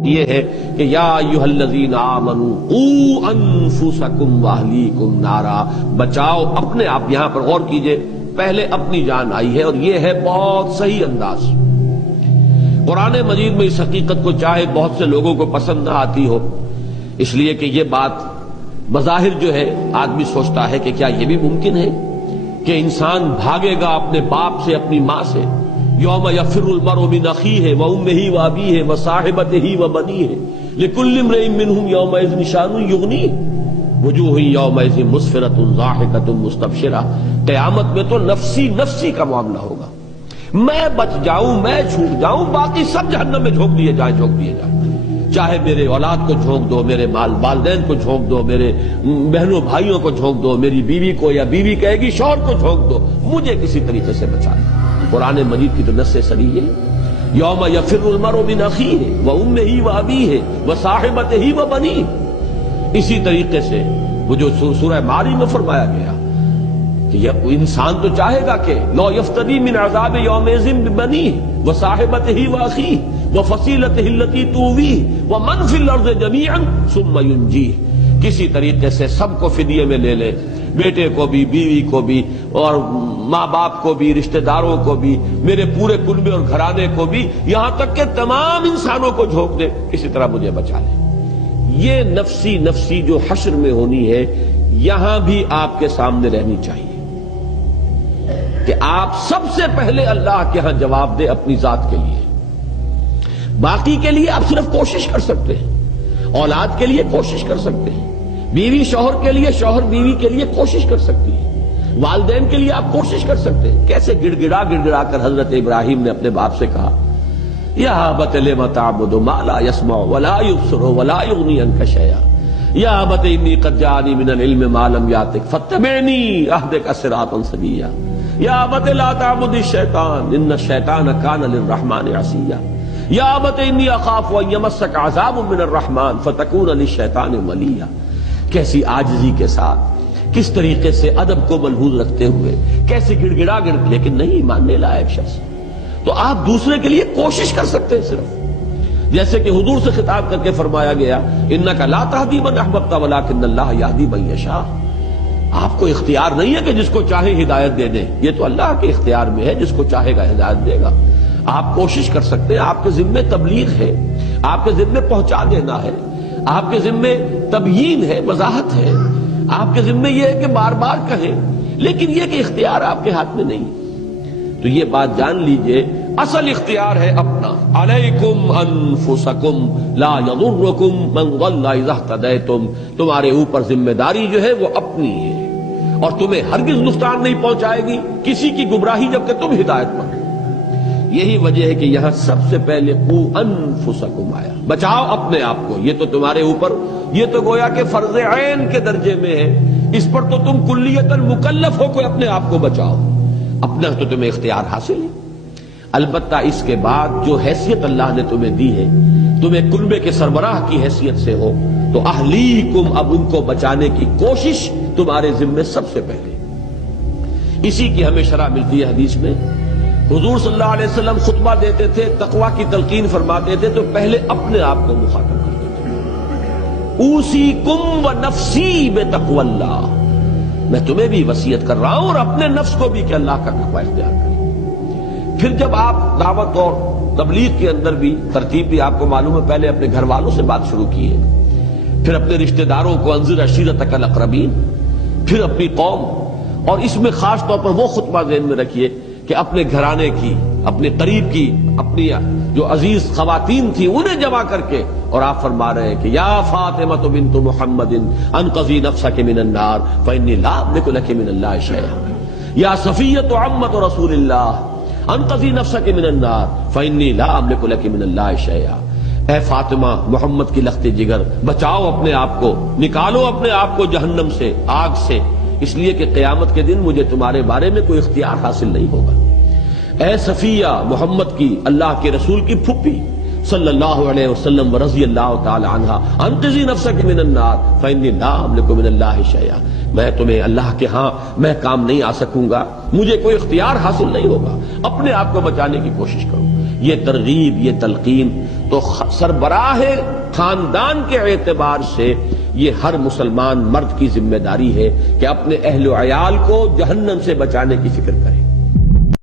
یہ ہے کہ یا ایھا الذین آمنوا قوا انفسکم واہلیکم نارا، بچاؤ اپنے آپ۔ یہاں پر غور کیجئے، پہلے اپنی جان آئی ہے، اور یہ ہے بہت صحیح انداز۔ قرآن مجید میں اس حقیقت کو چاہے بہت سے لوگوں کو پسند نہ آتی ہو، اس لیے کہ یہ بات بظاہر جو ہے آدمی سوچتا ہے کہ کیا یہ بھی ممکن ہے کہ انسان بھاگے گا اپنے باپ سے، اپنی ماں سے؟ یوم یفر المرء من اخیہ وامہ وابیہ وصاحبتہ وبنیہ لکل امرئ منہم یومئذ شأن یغنیہ وجوہ یومئذ مسفرۃ ضاحکۃ مستبشرہ۔ قیامت میں تو نفسی نفسی کا معاملہ ہوگا، میں بچ جاؤں، میں چھوٹ جاؤں، باقی سب جہنم میں جھونک دیے جائیں، جھونک دیے جائیں۔ چاہے میرے اولاد کو جھونک دو، میرے والدین کو جھونک دو، میرے بہنوں بھائیوں کو جھونک دو، میری بیوی کو، یا بیوی کہے گی شوہر کو جھونک دو، مجھے کسی طریقے سے بچا لو۔ قرآن مجید کی تو نص صریح ہے، یوم یفر المرء من اخیہ وامہ وابیہ وصاحبتہ وبنیہ۔ اسی طریقے سے وہ جو سورہ معارج میں فرمایا گیا کہ یہ انسان تو چاہے گا کہ لو یفتدی من عذاب یومئذ ببنیہ وصاحبتہ واخیہ وفصیلتہ التی تؤویہ ومن فی الارض جمیعا ثم ینجیہ۔ کسی طریقے سے سب کو فدیے میں لے لے، بیٹے کو بھی، بیوی کو بھی، اور ماں باپ کو بھی، رشتہ داروں کو بھی، میرے پورے کنبے اور گھرانے کو بھی، یہاں تک کہ تمام انسانوں کو جھونک دے، کسی طرح مجھے بچا لے۔ یہ نفسی نفسی جو حشر میں ہونی ہے، یہاں بھی آپ کے سامنے رہنی چاہیے کہ آپ سب سے پہلے اللہ کے ہاں جواب دیں اپنی ذات کے لیے۔ باقی کے لیے آپ صرف کوشش کر سکتے ہیں، اولاد کے لیے کوشش کر سکتے ہیں، بیوی شوہر کے لیے، شوہر بیوی کے لیے کوشش کر سکتی ہے، والدین کے لیے آپ کوشش کر سکتے ہیں۔ کیسے گڑ گڑا کر حضرت ابراہیم نے اپنے باپ سے کہا، یا ابت لم تعبد ما لا يسمع ولا يبصر ولا يغني عنك شيئا یا ابت انی قد جاءنی من العلم ما لم یاتک فاتبعنی اهدک صراطا سویا یا ابت لا تعبد الشیطان ان الشیطان کان للرحمن عصیا یا ابت انی اخاف ان یمسک عذاب من الرحمن فتکون للشیطان ولیا۔ کیسی عاجزی کے ساتھ، کس طریقے سے ادب کو ملحوظ رکھتے ہوئے، کیسے گڑ گڑا لیکن نہیں ماننے لائق شخص۔ تو آپ دوسرے کے لیے کوشش کر سکتے ہیں صرف، جیسے کہ حضور سے خطاب کر کے فرمایا گیا، انک لا تہدی من احببت ولکن اللہ یہدی من یشاء۔ آپ کو اختیار نہیں ہے کہ جس کو چاہے ہدایت دے دیں، یہ تو اللہ کے اختیار میں ہے، جس کو چاہے گا ہدایت دے گا۔ آپ کوشش کر سکتے ہیں، آپ کے ذمے تبلیغ ہے، آپ کے ذمے پہنچا دینا ہے، آپ کے ذمے تبیین ہے، وضاحت ہے، آپ کے ذمے یہ ہے کہ بار بار کہیں، لیکن یہ کہ اختیار آپ کے ہاتھ میں نہیں۔ تو یہ بات جان لیجئے، اصل اختیار ہے اپنا۔ علیکم انفسکم لا یضرکم من ضل اذا اہتدیتم۔ تمہارے اوپر ذمہ داری جو ہے وہ اپنی ہے، اور تمہیں ہرگز نقصان نہیں پہنچائے گی کسی کی گمراہی جب کہ تم ہدایت پر۔ یہی وجہ ہے کہ یہاں سب سے پہلے قوا انفسکم آیا، بچاؤ اپنے آپ کو۔ یہ تو تمہارے اوپر، یہ تو گویا کہ فرض عین کے درجے میں ہے، اس پر تو تم کلیتاً مکلف ہو کہ اپنے آپ کو بچاؤ، اپنا تو تمہیں اختیار حاصل ہے۔ البتہ اس کے بعد جو حیثیت اللہ نے تمہیں دی ہے، تمہیں کنبے کے سربراہ کی حیثیت سے ہو، تو اہلیکم، اب ان کو بچانے کی کوشش تمہارے ذمے سب سے پہلے۔ اسی کی ہمیں شرح ملتی ہے حدیث میں۔ حضور صلی اللہ علیہ وسلم خطبہ دیتے تھے، تقویٰ کی تلقین فرماتے تھے، تو پہلے اپنے آپ کو مخاطب کرتے تھے۔ اوصیکم ونفسی بتقوی اللہ، میں تمہیں بھی وصیت کر رہا ہوں اور اپنے نفس کو بھی کہ اللہ کا تقوی اختیار کریں۔ پھر جب آپ دعوت اور تبلیغ کے اندر بھی ترتیب بھی آپ کو معلوم ہے، پہلے اپنے گھر والوں سے بات شروع کی ہے، پھر اپنے رشتہ داروں کو انذر عشیرتک الاقربین، پھر اپنی قوم، اور اس میں خاص طور پر وہ خطبہ ذہن میں رکھیے کہ اپنے گھرانے کی، اپنے قریب کی، اپنی جو عزیز خواتین تھیں انہیں جمع کر کے، اور آپ فرما رہے ہیں کہ یا فاطمہ بنت محمد انقذی نفسک من النار فانی لا املک لک من اللہ شیئا یا صفیۃ عمۃ رسول اللہ انقذی نفسک من النار فانی لا املک لک من اللہ شیئا۔ اے فاطمہ، محمد کی لخت جگر، بچاؤ اپنے آپ کو، نکالو اپنے آپ کو جہنم سے، آگ سے، اس لیے کہ قیامت کے دن مجھے تمہارے بارے میں کوئی اختیار حاصل نہیں ہوگا۔ اے صفیہ، محمد کی، اللہ کے رسول کی پھپھی صلی اللہ علیہ وسلم ورضی اللہ تعالی عنہا، انقذی نفسک من النار فانی لا املک من اللہ شیئا، میں تمہیں اللہ کے ہاں میں کام نہیں آ سکوں گا، مجھے کوئی اختیار حاصل نہیں ہوگا، اپنے آپ کو بچانے کی کوشش کرو۔ یہ ترغیب، یہ تلقین تو سربراہ خاندان کے اعتبار سے یہ ہر مسلمان مرد کی ذمہ داری ہے کہ اپنے اہل و عیال کو جہنم سے بچانے کی فکر کرے۔